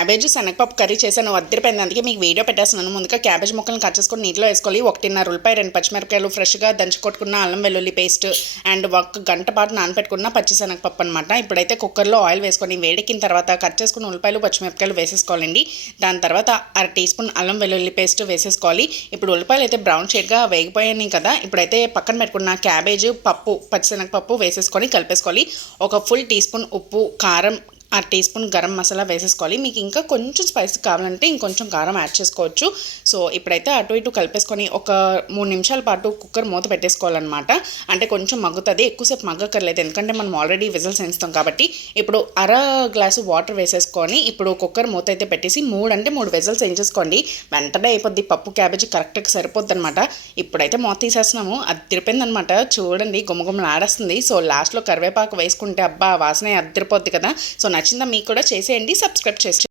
Cabbage శనగపప్పు curry చేశాను, అద్దరిపోయింది. అందుకే మీకు వీడియో పెట్టేస్తున్నాను. ముందుగా క్యాబేజ్ ముక్కలను కట్ చేసుకొని నీటిలో వేసుకోవాలి. 1.5 ఉల్లిపాయ, 2 పచ్చిమిరపకాయలు, ఫ్రెష్గా దంచి కొట్టుకున్న అల్లం వెల్లుల్లి పేస్ట్ అండ్ 1 గంట పాటు నానపెట్టుకున్న పచ్చిశనగపప్పు అనమాట. ఇప్పుడైతే కుక్కర్లో ఆయిల్ వేసుకొని వేడెక్కిన తర్వాత కట్ చేసుకున్న ఉల్లిపాయలు, పచ్చిమిరపకాయలు వేసేసుకోవాలండి. దాని తర్వాత 1/2 టీ స్పూన్ అల్లం వెల్లుల్లి పేస్ట్ వేసేసుకోవాలి. ఇప్పుడు ఉల్లిపాయలు అయితే బ్రౌన్ షేడ్గా వేగిపోయాయి కదా, ఇప్పుడైతే పక్కన పెట్టుకున్న క్యాబేజ్, పప్పు, పచ్చిశనగపప్పు వేసేసుకొని కలిపేసుకోవాలి. ఒక ఫుల్ టీ స్పూన్ ఉప్పు, కారం, 1 టీ స్పూన్ గరం మసాలా వేసేసుకోవాలి. మీకు ఇంకా కొంచెం స్పైసీ కావాలంటే ఇంకొంచెం కారం యాడ్ చేసుకోవచ్చు. సో ఇప్పుడైతే అటు ఇటు కలిపేసుకొని ఒక 3 నిమిషాల పాటు కుక్కర్ మూత పెట్టేసుకోవాలన్నమాట. అంటే కొంచెం మగ్గుతుంది, ఎక్కువసేపు మగ్గక్కర్లేదు ఎందుకంటే మనం ఆల్రెడీ విజిల్స్ వేస్తాం కాబట్టి. ఇప్పుడు 1/2 గ్లాసు వాటర్ వేసేసుకొని ఇప్పుడు కుక్కర్ మూత అయితే పెట్టేసి 3 విజిల్స్ వేయించేసుకోండి. వెంటనే అయిపోద్ది, పప్పు క్యాబేజీ కరెక్ట్గా సరిపోద్ది అనమాట. ఇప్పుడైతే మూత తీసేస్తున్నాము. అది తిరిపోయిందనమాట, చూడండి గుమ్మగుమ్మలు ఆడేస్తుంది. సో లాస్ట్లో కరివేపాకు వేసుకుంటే అబ్బా వాసన అద్దరిపోద్ది కదా. సో నచ్చిందా మీకు కూడా చేసేయండి, సబ్స్క్రైబ్ చేసి